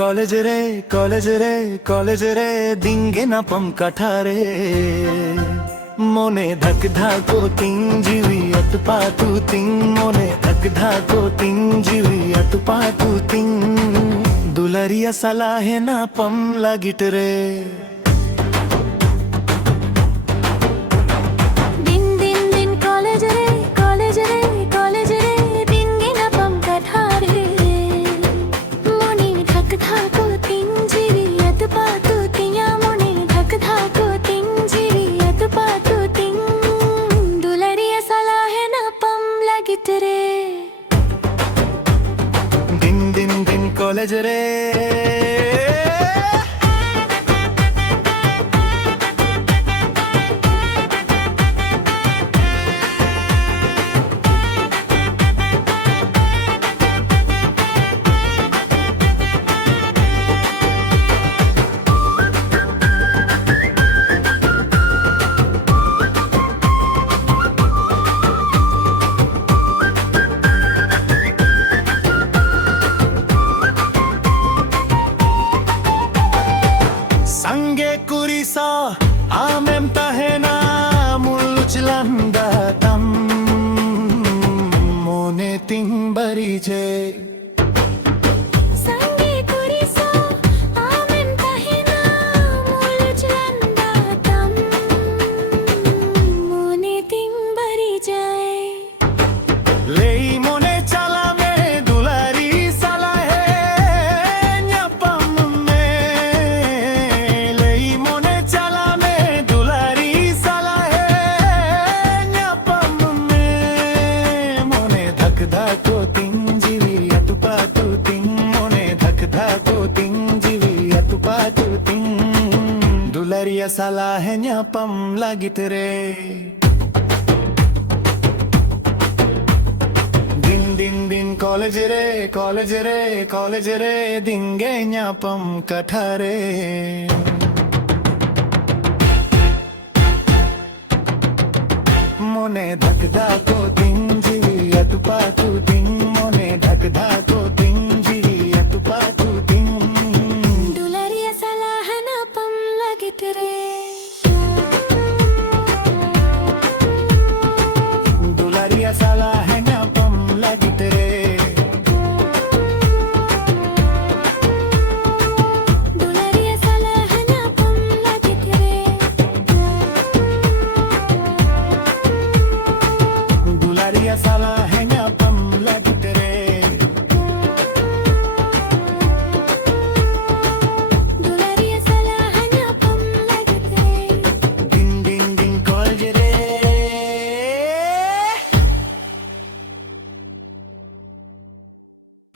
college রে college রে দিঙ্গে না পম কাঠারে মনে ধক ধাকো তিং জিবিয়ত পাতু তিং মনে ধক ধাকো তিং জিবিয়ত পাতু তিং দুলারিয়া সালাহে না পম লাগিট রে কলেজ রে Kurisa amem tahena mulchlanda tam mone timbari je sange kurisa amem tahena mulchlanda tam mone timbari je lei mone chala me dulari sala hai nyapam me धको तिंग जिवियत पातु तिंग मोने धक धको तिंग जिवियत पातु तिंग दुलरिया साला है न्यापम लागित रे दिन दिन दिन कॉलेज रे कॉलेज रे कॉलेज रे दिंगे न्यापम कठारे मोने धक धको तिंग जिवियत पातु तिंग मोने धक धको तिंग जिवियत पातु तिंग दुलरिया सालाह ना पम लागित रे दुलरिया सालाह